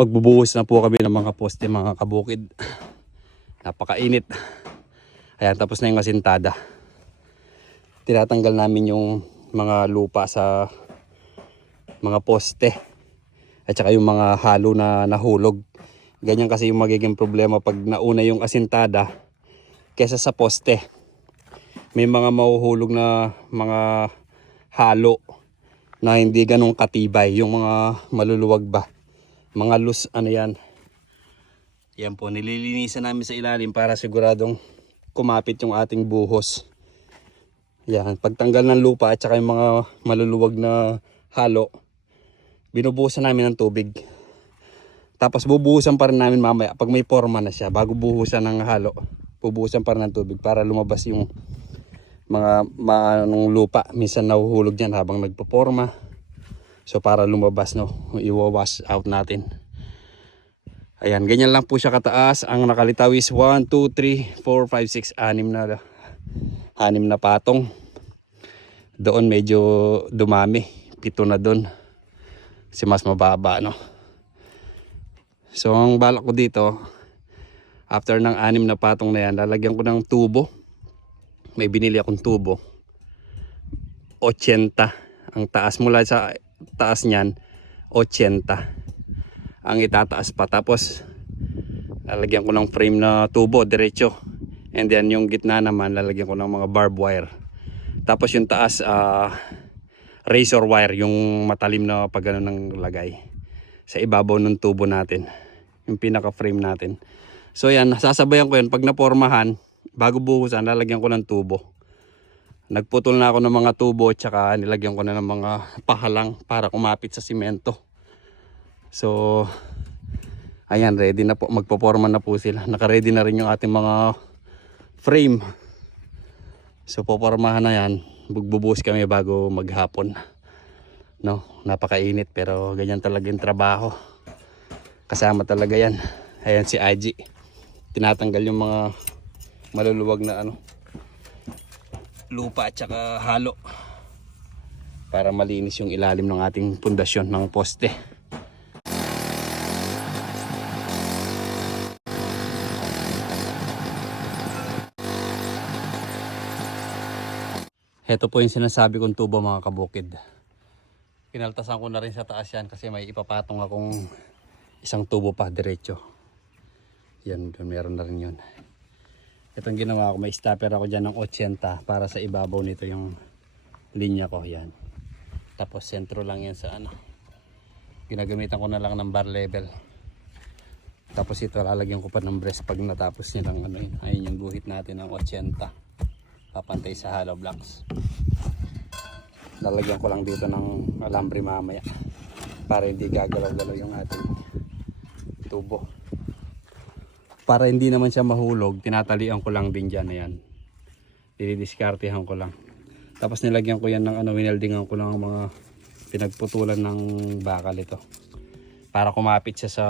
Magbubuhos na po kami ng mga poste mga kabukid. Napakainit. Ayan, tapos na yung asintada. Tinatanggal namin yung mga lupa sa mga poste at saka yung mga halo na nahulog. Ganyan kasi yung magiging problema pag nauna yung asintada kesa sa poste. May mga mahuhulog na mga halo na hindi ganong katibay, yung mga maluluwag ba, mga loose ano yan. Yan po, nililinisan namin sa ilalim para siguradong kumapit yung ating buhos. Yan, pagtanggal ng lupa at saka yung mga maluluwag na halo, binubuhusan namin ng tubig. Tapos bubuhusan pa rin namin mamaya pag may forma na siya, bago buhusan ng halo, bubuhusan pa rin ng tubig para lumabas yung mga maanong lupa. Minsan nahuhulog yan habang nagpo-forma. So para lumabas, no, i-wash out natin. Ayan, ganyan lang po siya kataas. Ang nakalitaw is 1, 2, 3, 4, 5, 6, 6 na patong. Doon medyo dumami, 7 na doon. Kasi mas mababa, no. So ang balak ko dito, after ng 6 na patong na yan, lalagyan ko ng tubo. May binili akong tubo, 80 ang taas, mula sa taas niyan 80 ang itataas pa. Tapos lalagyan ko ng frame na tubo diretso, and then yung gitna naman lalagyan ko ng mga barbed wire. Tapos yung taas razor wire, yung matalim na pag ganun ng lagay sa ibabaw ng tubo natin, yung pinaka frame natin. So yan, sasabayan ko yan pag napormahan. Bago buhusan, lalagyan ko ng tubo. Nagputol na ako ng mga tubo at saka nilagyan ko na ng mga pahalang para kumapit sa simento. So ayan, ready na po, magpoporma na po sila. Naka-ready na rin yung ating mga frame. So popormahan na yan. Bugbubuhos kami bago maghapon. No, napakainit pero ganyan talaga yung trabaho. Kasama talaga yan. Ayan si IG. Tinatanggal yung mga maluluwag na lupa at saka halo para malinis yung ilalim ng ating pundasyon ng poste. Ito po yung sinasabi kong tubo mga kabukid. Pinaltasan ko na rin sa taas yan kasi may ipapatong akong isang tubo pa diretso. Yan, meron na rin yun. Itong ginawa ko, may stopper ako dyan ng 80 para sa ibabaw nito yung linya ko. Yan. Tapos sentro lang yan sa ginagamitan ko na lang ng bar level. Tapos ito lalagyan ko pa ng brace pag natapos nilang yun. Ayun yung guhit natin ng 80. Papantay sa hollow blocks. Lalagyan ko lang dito ng alambre mamaya para hindi gagalaw-galaw yung ating tubo. Para hindi naman siya mahulog, tinatalian ko lang din dyan na yan. Didiskartehan ko lang. Tapos nilagyan ko yan ng wineldingan ko lang mga pinagputulan ng bakal ito. Para kumapit siya sa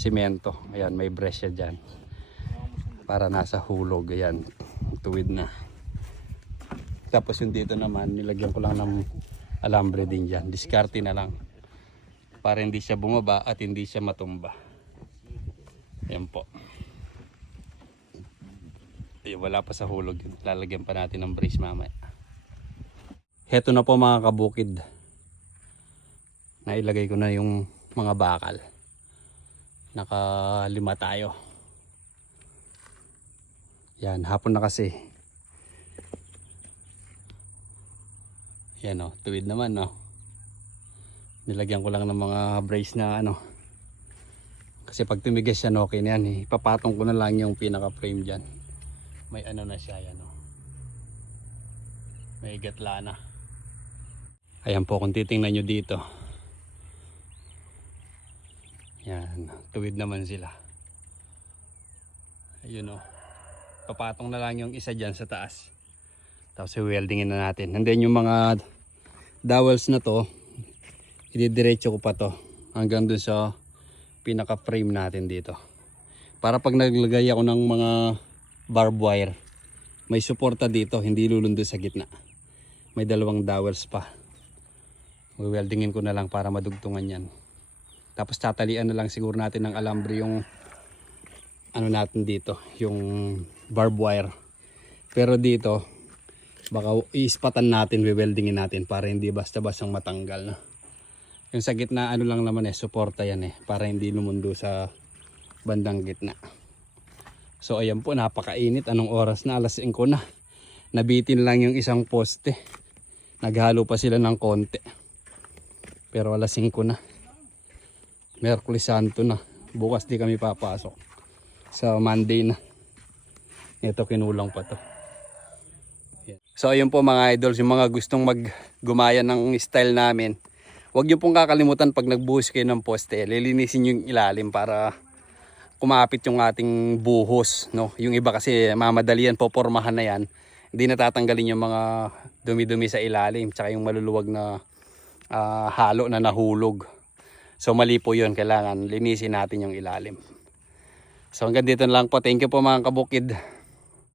simento. Ayan, may brace siya dyan. Para nasa hulog, ayan, tuwid na. Tapos yung dito naman, nilagyan ko lang ng alambre din dyan. Diskarte na lang. Para hindi siya bumaba at hindi siya matumba. Ayan po. Wala pa sa hulog yun. Lalagyan pa natin ng brace mamaya. Heto na po mga kabukid. Nailagay ko na yung mga bakal. Naka 5 tayo. Yan, hapon na kasi. Yan tuwid naman Nilagyan ko lang ng mga brace na kasi pag tumigas siya, okay na yan. Ipapatong ko na lang yung pinaka frame dyan. May na siya, yan may gatla na. Ayan po, kung titingnan nyo dito, yan, tuwid naman sila. Ayun papatong na lang yung isa dyan sa taas. Tapos weldingin na natin. And then yung mga dowels na to, ididiretso ko pa to hanggang dun sa pinaka frame natin dito. Para pag naglagay ako ng mga barbed wire, may suporta dito, hindi lulundo sa gitna. May 2 dowels pa. Weldingin ko na lang para madugtungan yan. Tapos tatalian na lang siguro natin ng alambre yung ano natin dito, yung barbed wire. Pero dito, baka iispatan natin, weweldingin natin para hindi basta-bastang matanggal. No? Yung sa gitna, ano lang naman suporta yan para hindi lumundo sa bandang gitna. So ayan po, napakainit. Anong oras na? Alas 5 na. Nabitin lang yung isang poste. Naghalo pa sila ng konti. Pero alas 5 na. Miyerkules Santo na. Bukas di kami papasok. Sa Monday na. Ito kinulang pa to. So ayun po mga idols, yung mga gustong maggumaya ng style namin, huwag nyo pong kakalimutan pag nagbuhos kayo ng poste, lilinisin yung ilalim para kumapit yung ating buhos. No? Yung iba kasi mamadali yan, popormahan na yan. Hindi natatanggalin yung mga dumi-dumi sa ilalim, tsaka yung maluluwag na halo na nahulog. So mali po yun, kailangan linisin natin yung ilalim. So hanggang dito na lang po. Thank you po mga kabukid.